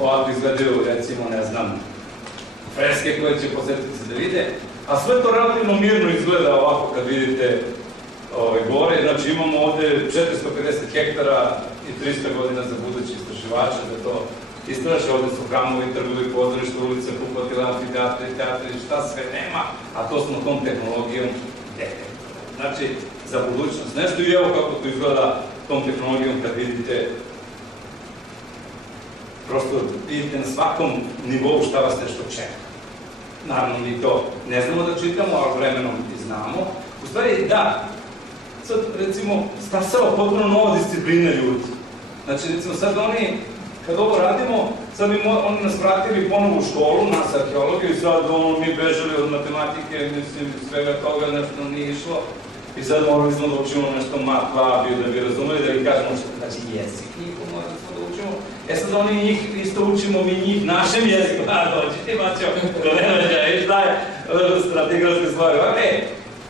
ovako izgledaju, recimo, ne znam, freske koje će posjetiti da vide, a sve to relativno mirno izgleda ovako kad vidite gore, znači imamo ovde 450 hektara i 300 godina za budući istraživače, da to istraže, ovde su hramovi, trgovi, pozorište, ulice, kupatila, amfiteatri, teatri, šta sve nema, a to smo tom tehnologijom detektovali. Znači, za budućnost nešto i evo kako to izgleda tom tehnologijom kad vidite, prosto vidite na svakom nivou šta vas nešto čeka. Naravno, mi to ne znamo da čitamo, ali vremenom i znamo. U stvari, da, sad, recimo, stasala potpuno nova disciplina ljudi. Znači, recimo, sad oni, kad ovo radimo, sad bi oni nas vratili ponovo u školu, nas arheologiju, i sad mi bežali od matematike, mislim, svega toga, nešto nije išlo. I sad morali smo da učimo nešto matlabiju, da bi razumeli, da bi kažemo što znači jezik njihov morali smo da učimo. E sad oni njih isto učimo, mi njih našem jeziku. Dođi ti, Maćo, do nenađa, i šta je stratigrafske stvari.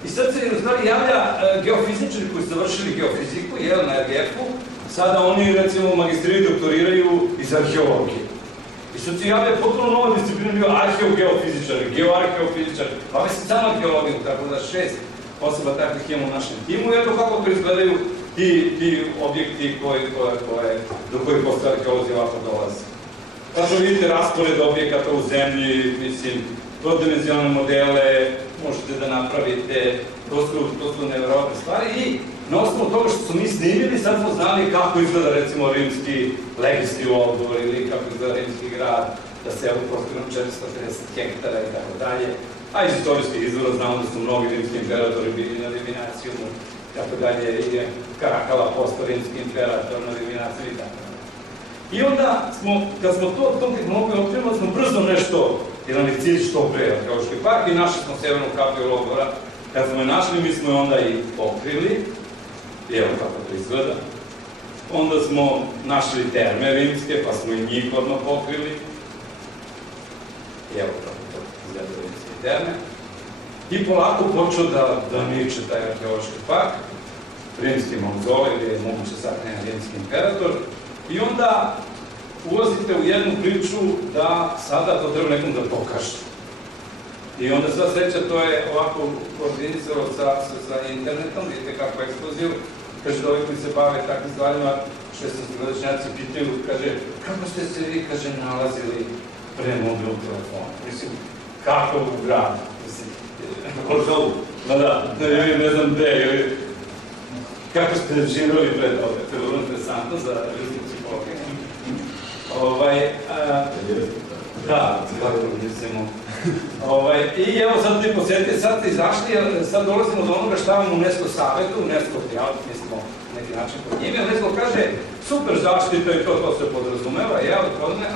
I sad se u stvari javlja geofizičari koji su završili geofiziku, na RGF-u, sada oni, recimo, magistriraju, doktoriraju iz arheologije. I sad se javlja potpuno nova disciplina, bio arheogeofizičari, geoarheofizičari, bave se samo arheologijom, tako da 6 osoba takvih imamo u našem timu, i eto kako to izgledaju ti objekti do kojih postoje arheolozi ovako dolaze. Kažu, vidite raspored objekata u zemlji, mislim, trodimenzionalne modele, možete da napravite, to su nevjerovatne stvari, i na osnovu toga što su mi snimili, sad smo znali kako izgleda, recimo, rimski legisli odbor ili kako izgleda rimski grad, da se evo prostorom 450 hektara i tako dalje. A iz istorijskih izvora znamo da su mnogi rimski imperatori bili na Divinacijumu, tako dalje, i Karakala postao rimski imperator na Divinaciju i tako dalje. I onda, kad smo tom tehnologiju otkrili, smo brzo nešto, jedan je cilj što pre arheološki park, i našli smo severnu kapiju logora. Kad smo je našli, mi smo je onda i pokrili, i evo kako to izgleda. Onda smo našli terme rimske, pa smo i njih odmah pokrili. I evo kako to izgleda rimske terme. I polako počeo da niče taj arheološki park, rimski mauzolej, ili je moguće sakrenen rimski imperator, i onda ulazite u jednu priču da sada to treba nekom da pokaže. I onda sva sreća, to je ovako koordinisalo sa internetom, vidite kako eksploziju, kaže da ovi koji se bave takvim stvarima, 16-godišnjaci pitaju, kaže, kako ste se vi, kaže, nalazili pre mobilnog telefona? Mislim, kako u gradu? Mislim, kako zovu? Ne znam gde, kako ste živali pre toga? To je vrlo interesantno za ljudski psihologiju. Da, tako mislimo. I evo sad ti posjetite, sad ste izašli, sad dolazimo do onoga šta vam UNESCO savjetu, UNESCO prijavlja, mi smo neki način pod njime, UNESCO kaže, super zaštita i to se podrazumeva,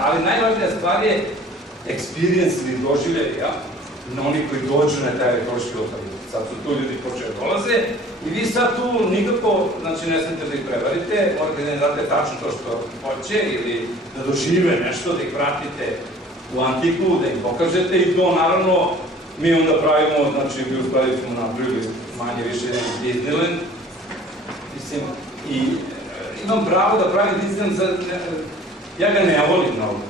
ali najvažnija stvar je experience ili doživljaj, na oni koji dođu na taj arheološki otav. Sad su tu ljudi počeli dolaze i vi sad tu nikako, znači ne smete da ih prevarite, morate da im date tačno to što hoće ili da dožive nešto, da ih vratite u antiku, da im pokažete i to naravno mi onda pravimo, znači mi u stvari smo napravili manje više Disneyland, mislim, i imam pravo da pravim Disneyland, ja ga ne volim mnogo,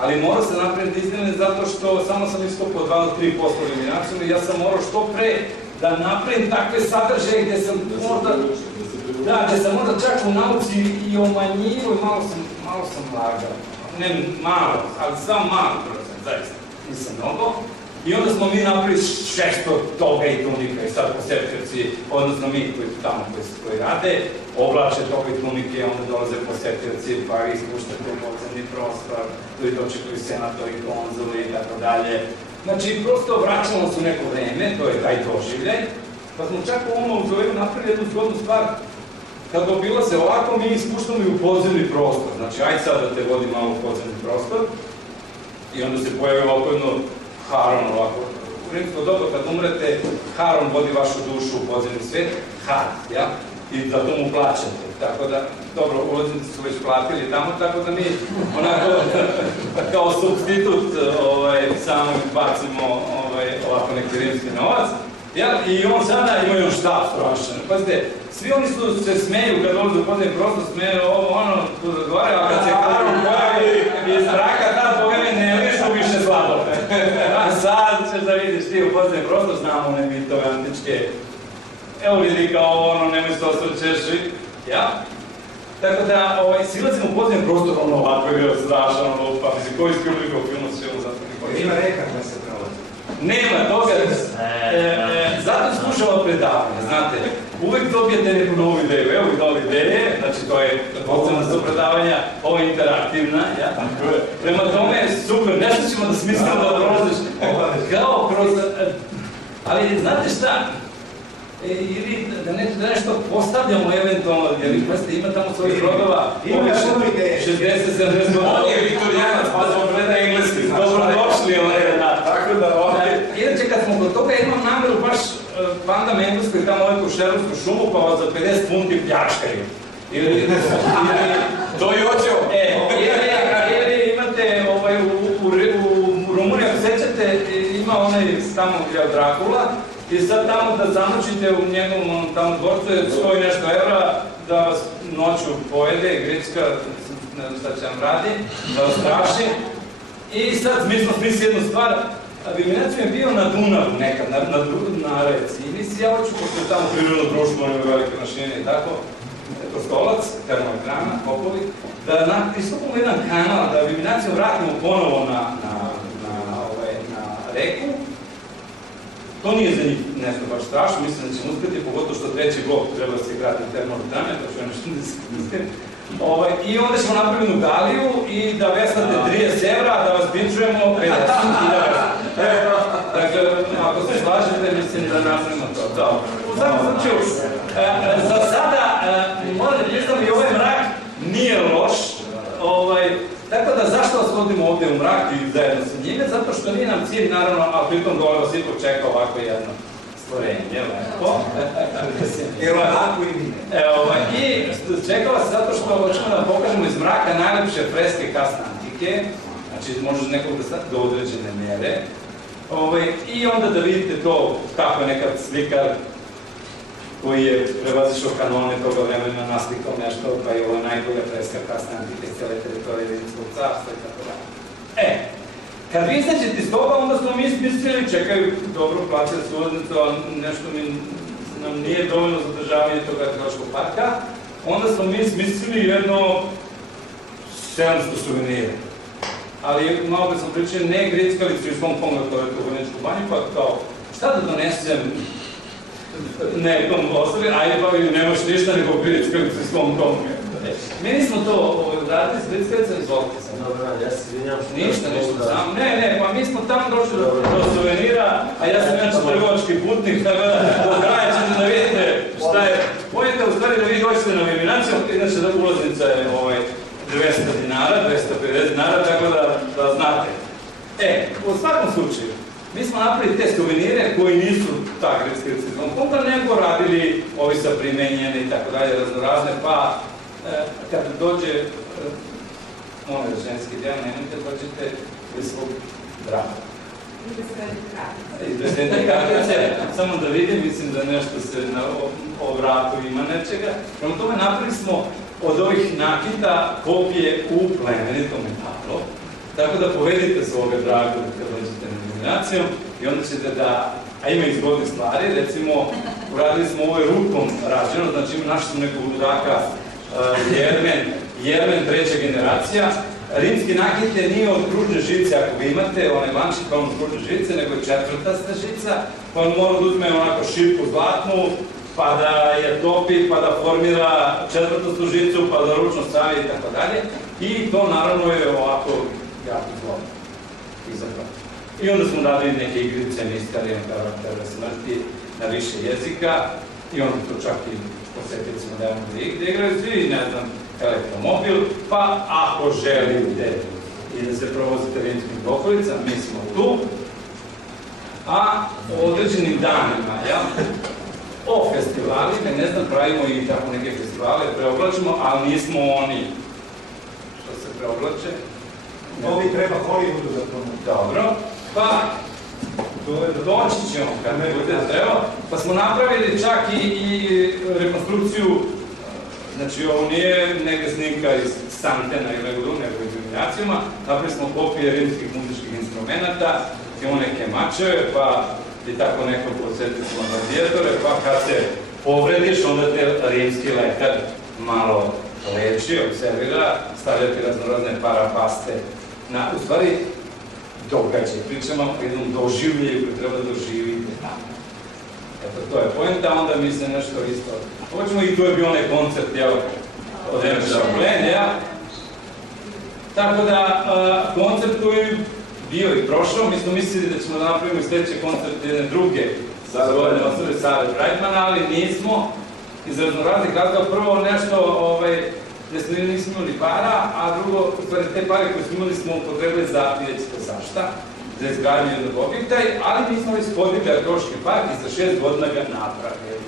ali morao sam napraviti Disneyland zato što samo sam isto po 2 do 3 posla eliminacijom i ja sam morao što pre da napravim takve sadržaje gde sam možda, gde sam možda čak u nauci i omanjivo i malo sam lagao. Ne malo, ali samo malo procent, zaista, nisam mnogo. I onda smo mi napravili 600 toga i tunika i sad posetioci, odnosno mi koji tamo koji rade, oblače toga i tunike, onda dolaze posetioci pa ispuštate u podzemni prostor, koji dočekuju senatori, konzuli i tako dalje. Znači, prosto vraćamo se u neko vreme, to je taj doživljaj, pa smo čak u ovom mauzoleju napravili jednu zgodnu stvar. Kad obilaze ovako, mi ispuštamo i u podzemni prostor. Znači, ajde sad da te vodi malo u podzemni prostor i onda se pojavi ovako jedno Haron ovako. U rimsko doba kad umrete, Haron vodi vašu dušu u podzemni svet, ja? I zato mu plaćate. Tako da, dobro, ulaznici su već platili tamo, tako da mi onako kao substitut samo bacimo ovako neki rimski novac. I on sada ima još štab strašan. Pazite, svi oni se smeju kad dolaze u podzemni prostor, smeju ovo, ono, tu da gore, a kad se Haron pojavi, je strašno. podzemni prostor, znamo one mitove antičke, Euridika, ono, nemoj se osvrćeš, ja? Tako da, silazimo u podzemni prostor, ono, ovako je bio strašan, ono, pa mislim, koji skrivili kao film s filmu, zato niko... Ima reka da se prolazi. Nema toga, zato slušamo predavanje, znate, uvek dobijete neku novu ideju, evo i nove ideje, znači to je podzemna su predavanja, ovo je interaktivna, ja? Prema tome, super, nešto ćemo da smislimo da prolaziš, kao kroz... Ali, znate šta, ili da nešto postavljamo eventualno, jer ima tamo svojih rodova, ima puno ideje. 60-70 godina. On je Viktorijanac, pa smo preda engleski. Dobrodošli, tako da ovdje. Inače, kad smo kod toga, imam nameru baš Panda Mendelskoj tamo ovdje u Šerovsku šumu, pa vas za 50 funti pljačkaju. To i hoćemo. Ili imate u Rumuniji, ako sećate, ima onaj tamo gdje je Drakula, i sad tamo da zanočite u njegovom tamo dvorcu je 100 i nešto evra da vas noću pojede, Gricka, ne znam šta će vam radi, da vas straši. I sad mi smo smisli jednu stvar, Viminacijum je bio na Dunavu nekad, na reci. I misli, ja hoću, pošto je tamo prirodno društvo, ono je velike mašine i tako, Kostolac, termoelektrana, Popovi, da istupimo jedan kanal, da Viminacijum vratimo ponovo na reku. To nije za njih nešto baš strašno, mislim da ćemo uspjeti, pogotovo što treći blok treba da se grati termoelektrane, to ću ja nešto da se uspjeti. I onda ćemo napraviti galiju i da veslate 30 evra, da vas pinčujemo 50 evra. Dakle, ako se slažete, mislim da napravimo to. U svakom slučaju, za sada, moram da priznam i ovaj mrak nije loš, tako da zašto vas vodimo ovdje u mrak i zajedno sa njime? Zato što nije nam cilj, naravno, a pritom dole vas ipak čeka ovako jedno stvorenje, lepo. Evo tako i mi. I čeka vas zato što hoćemo da pokažemo iz mraka najlepše freske kasne antike, znači možeš nekog do određene mjere, i onda da vidite to kako je nekad slikar koji je prevazišao kanone toga vremena, naslikao nešto, pa je ovo najbolja freska kasne antike iz cijele teritorije Rimskog carstva i tako dalje. Kad vi izađete iz toga, onda smo mi mislili, čekaju, dobro, plaćali su ulaznicu, ali nešto nam nije dovoljno za održavanje tog arheološkog parka, onda smo mi smislili jedno 700 suvenira. Ali malo kad smo pričali, ne grickali su iz Hong Konga, to je Trgovinečku banju, pa kao, šta da donesem nekom ostavi, ajde pa vi nemaš ništa nego grickalicu iz Hong Konga. Mi nismo to uradili s grickalicom, izvolite sam. Dobro, ja se izvinjam. Ništa, sam. Ne, pa mi smo tamo došli do suvenira, a ja sam inače trgovački putnik, tako da do kraja ćete da vidite šta je. Pojete u stvari da vi dođete na Viminaciju, inače da ulaznica je 200 dinara, 250 dinara, tako da znate. U svakom slučaju, mi smo napravili te suvenire koji nisu ta grickalica iz Hong Konga, nego radili ovi sa primenjeni i tako dalje, raznorazne, pa kad dođe molim ženski deo, nemojte dođete bez svog brata. Iz besredne kartice, samo da vidim, mislim da nešto se o vratu ima nečega. Prema tome napravili smo od ovih nakita kopije u plemenitom metalu, tako da povedite svoga draga kad dođete na Viminaciju i onda ćete da, a ima i zgodnih stvari, recimo uradili smo ovo rukom rađeno, znači našli smo nekog ludaka Jermen treća generacija. Rimski nakit nije od kružne žice, ako vi imate, onaj lančik kao od kružne žice, nego je četvrtasta žica, pa on mora da uzme onako šipku zlatnu, pa da je topi, pa da formira četvrtastu žicu, pa da ručno stavi i tako dalje. I to naravno je ovako jako zlobno. I onda smo radili neke igrice, misterije, karaktera smrti na više jezika i onda to čak i posjetili smo da igraju svi, ne znam, elektromobil, pa ako želite i da se provozite rimskim okolicama, mi smo tu, a određenim danima, o festivalima, ne znam, pravimo i tako neke festivale, preoblačimo, ali nismo oni što se preoblače. Ovi treba Hollywoodu za to. Dobro, pa doći ćemo kad ne bude trebalo, pa smo napravili čak i rekonstrukciju. Znači, ovo nije neka snimka iz Santena ili nego iz Viminacijuma. Napravili smo kopije rimskih muzičkih instrumenta, imamo neke mačeve, pa i tako neko posjeti smo radijetore, pa kad se povrediš, onda te rimski lekar malo leči, observira, stavlja ti raznorazne parapaste na, u stvari, događaj. Pričamo o jednom doživljeju koji treba doživiti tamo. Eto, to je poenta, onda mi se nešto isto... Hoćemo i tu je bio onaj koncept, jel, od Emersa Plenja. Tako da, koncept koji je bio i prošao, mi smo mislili da ćemo da napravimo i sljedeće koncept jedne druge zgodne osobe, Save Brightmana, ali nismo iz raznoraznih razloga. Prvo nešto, gde smo nismo imali para, a drugo, u stvari, te pare koje smo imali smo upotrebili za, vidjet ćete zašta, za izgradnju jednog objekta, ali mi smo ispodigli arheološki park i za 6 godina ga napravili.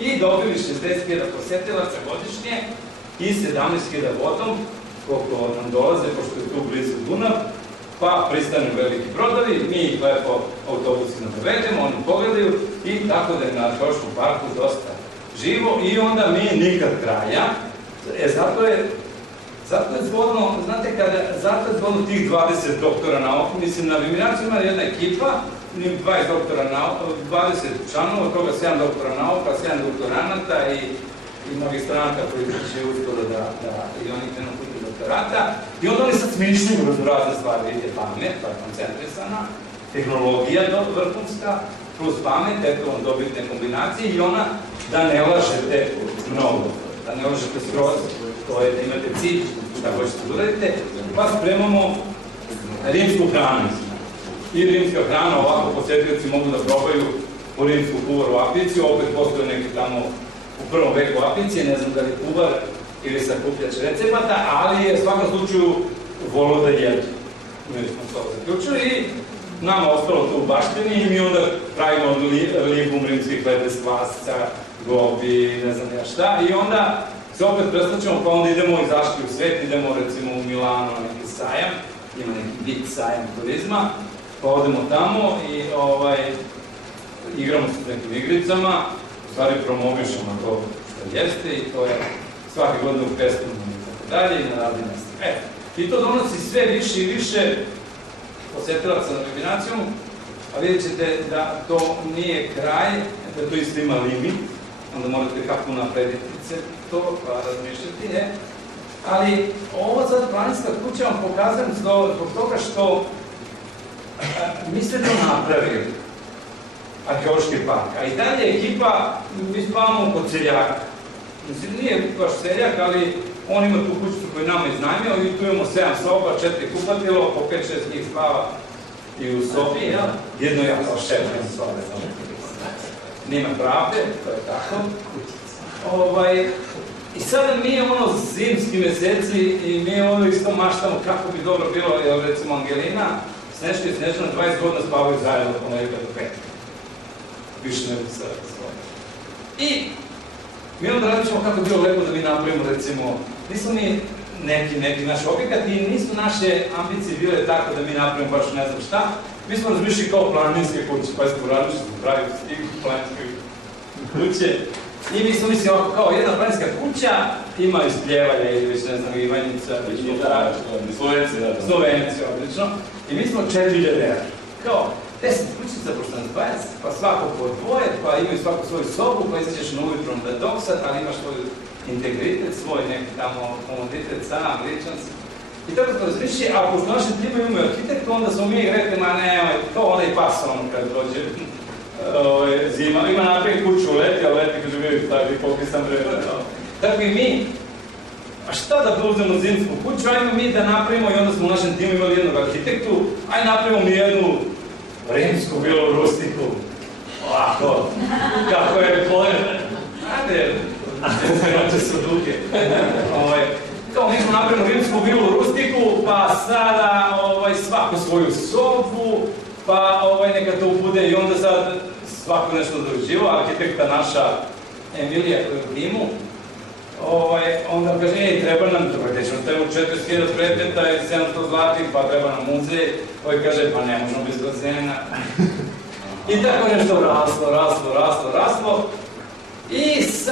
I dobili 60.000 posetilaca godišnje i 17.000 vodom, koliko nam dolaze, pošto je tu blizu Dunav, pa pristanu veliki brodovi, mi ih lepo autobusima dovedemo, oni pogledaju i tako da je na arheološkom parku dosta živo i onda mi nikad kraja. Zato je zgodno, znate zato je zgodno tih 20 doktora nauka, mislim, na Viminaciju ima jedna ekipa, 20 doktora nauka, 20 članova, od toga 7 doktora nauka, 7 doktoranata i magistranata koji će uskoro da i oni krenu putem doktorata. I onda oni sad smišljuju razne stvari, vidite, pamet, pa je koncentrisana, tehnologija vrhunska, plus pamet, eto vam dobitne kombinacije i ona da ne lažete mnogo, da ne lažete skroz, to je da imate cilj, šta hoćete da uradite, pa spremamo rimsku hranu. I rimska hrana, ovako posjetioci mogu da probaju po rimsku kuvaru apici, opet postoje neki tamo u prvom veku apicije, ne znam da li kuvar ili sakupljač recepata, ali je u svakom slučaju volo da jedu. Mi smo to zaključili i nama ostalo to u baštini i mi onda pravimo libum rimskih ledes, kvasca, gobi, ne znam ja šta, i onda se opet preslačemo, pa onda idemo i zašli u svet, idemo recimo u Milano na neki sajam, ima neki bit sajam turizma, pa odemo tamo i igramo se s nekim igricama, u stvari promovišemo to što jeste i to je svake godine u Pestonu i tako dalje i na raznim mestima. I to donosi sve više i više posjetilaca na Viminacijom, a vidjet ćete da to nije kraj, da to isto ima limit, onda morate kako naprediti to, pa razmišljati, ali ovo sad planinska kuća vam pokazujem zbog toga što mi ste to napravili, arheološki park, a i dalje ekipa, mi spavamo kod seljaka. Mislim, nije baš seljak, ali on ima tu kućicu koju nama iznajmio i tu imamo 7 soba, 4 kupatilo, po 5-6 njih spava i u sobi, jedno ja kao šef nema sobe. Nema pravde, to je tako. I sada mi zimski meseci i mi isto maštamo kako bi dobro bilo, jer recimo Angelina, Sneška i Snežana 20 godina spavaju zajedno od ponedjeljka do petka. Više nego sa svojim. I mi onda radit ćemo kako bi bilo lepo da mi napravimo, recimo, nismo mi neki naš objekat i nisu naše ambicije bile tako da mi napravimo baš ne znam šta. Mi smo razmišljali kao planinske kuće, pa smo radili što smo pravili stik planinske kuće. I mi smo mislili ovako kao jedna planinska kuća, ima ispljevanja ili već ne znam, Ivanjica, Slovenci, odlično. I mi smo 4.000 €. Kao 10 kućica, pošto nas 20, pa svako po dvoje, pa imaju svako svoju sobu, pa izađeš na ujutro da doksat, ali imaš svoj integritet, svoj neki tamo komoditet, sam, ličans. I tako smo razmišljali, a pošto naše time imamo arhitektu, onda smo mi rekli, ma ne, kao onaj pas kad dođe zima, ima naprijed kuću u leti, a leti kaže mi stavi popisan vremena. Tako i mi, a šta da uzmemo zimsku kuću, ajmo mi da napravimo, i onda smo u našem timu imali jednog arhitektu, ajde napravimo mi jednu rimsku bilorustiku. Ovako, kako je pojene. Ajde, noće su duge. Kao mi smo napravimo rimsku bilorustiku, pa sada svako svoju sobu, pa neka to bude i onda sad svako nešto doživa, arhitekta naša Emilija koja je u timu, onda kaže, treba nam, gde ćemo trebamo 40.000 predmeta i 700 zlatih, pa treba nam muzej, koji kaže, pa ne možemo bez bazena. I tako nešto raslo, i sad